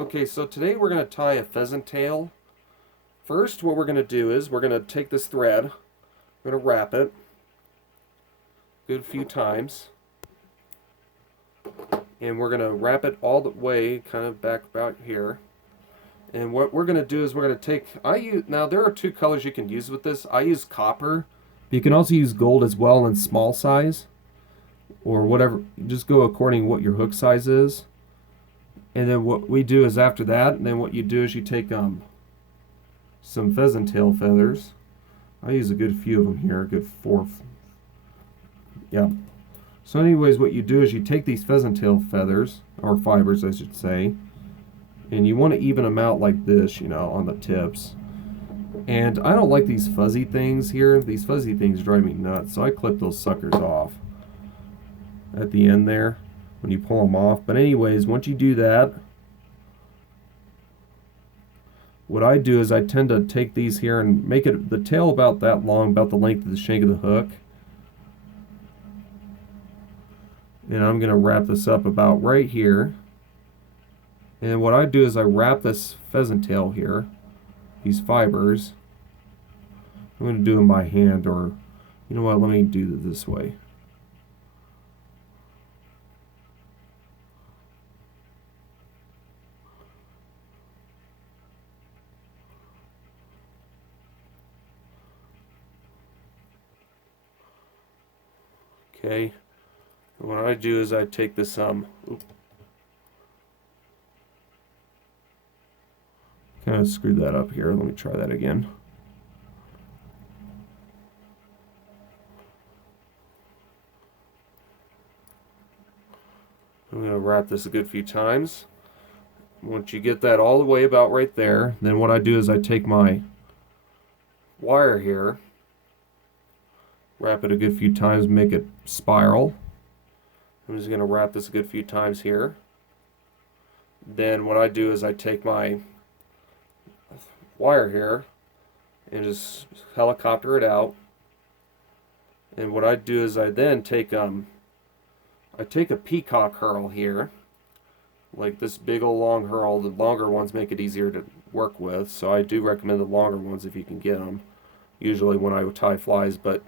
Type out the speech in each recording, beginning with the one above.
Okay, so today we're going to tie a pheasant tail. First, what we're going to do is we're going to take this thread, we're going to wrap it a good few times, and we're going to wrap it all the way kind of back about here. And what we're going to do is we're going to take, now there are two colors you can use with this. I use copper, but you can also use gold as well in small size, or whatever, just go according to what your hook size is. And then what we do is after that, and then what you do is you take some pheasant tail feathers. I use a good few of them here, a good 4. Yeah. So anyways, what you do is you take these pheasant tail feathers, or fibers I should say, and you want to even them out like this, you know, on the tips. And I don't like these fuzzy things here. These fuzzy things drive me nuts, so I clip those suckers off at the end there when you pull them off. But anyways, once you do that, what I do is I tend to take these here and make it the tail about that long, about the length of the shank of the hook. And I'm going to wrap this up about right here. And what I do is I wrap this pheasant tail here, these fibers. I'm going to do them by hand, or you know what, let me do it this way. Okay, and what I do is I take this kind of screw that up here. Let me try that again. I'm going to wrap this a good few times. Once you get that all the way about right there, then what I do is I take my wire here, wrap it a good few times, make it spiral. I'm just going to wrap this a good few times here. Then what I do is I take my wire here and just helicopter it out. And what I do is I then take a Peacock herl here, like this big old long herl. The longer ones make it easier to work with, so I do recommend the longer ones if you can get them, usually when I tie flies, but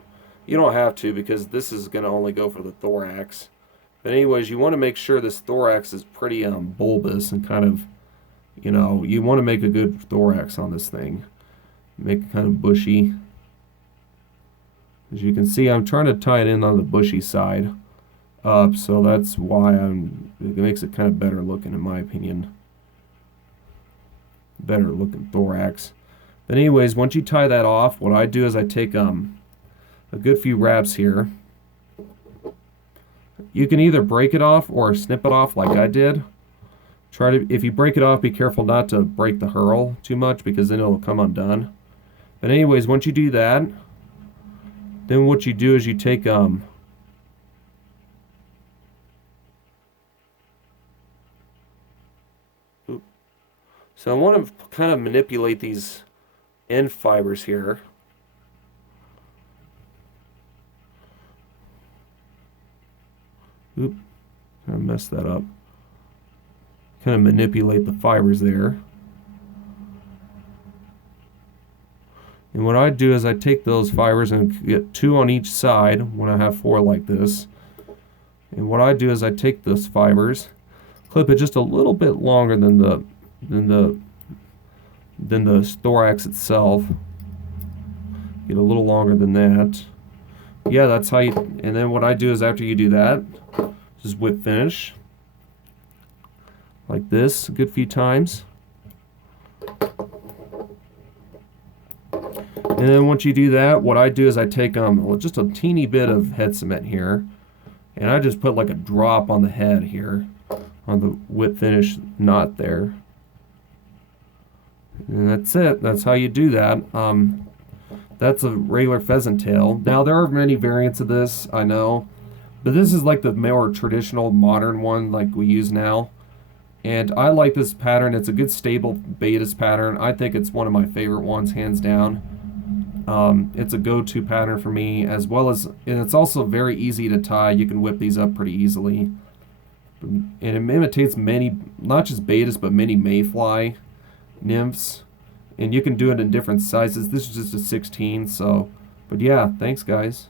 you don't have to, because this is going to only go for the thorax. But anyways, you want to make sure this thorax is pretty bulbous and kind of, you know, you want to make a good thorax on this thing. Make it kind of bushy. As you can see, I'm trying to tie it in on the bushy side up, so that's why it makes it kind of better looking, in my opinion. Better looking thorax. But anyways, once you tie that off, what I do is I take a good few wraps here. You can either break it off or snip it off like I did. If you break it off, be careful not to break the herl too much, because then it'll come undone. But anyways, once you do that, then what you do is you take so I want to kind of manipulate these end fibers here. Oop, I messed that up. Kind of manipulate the fibers there. And what I do is I take those fibers and get 2 on each side when I have 4 like this. And what I do is I take those fibers, clip it just a little bit longer than the thorax itself. Get a little longer than that. Yeah, that's how you, and then what I do is after you do that, just whip finish like this a good few times. And then once you do that, what I do is I take just a teeny bit of head cement here, and I just put like a drop on the head here, on the whip finish knot there. And that's it. That's how you do that. That's a regular pheasant tail. Now there are many variants of this, I know, but this is like the more traditional modern one like we use now. And I like this pattern. It's a good stable Betis pattern. I think it's one of my favorite ones, hands down. It's a go-to pattern for me, as well as, and it's also very easy to tie. You can whip these up pretty easily. And it imitates many, not just betas, but many mayfly nymphs. And you can do it in different sizes. This is just a 16, so. But yeah, thanks guys.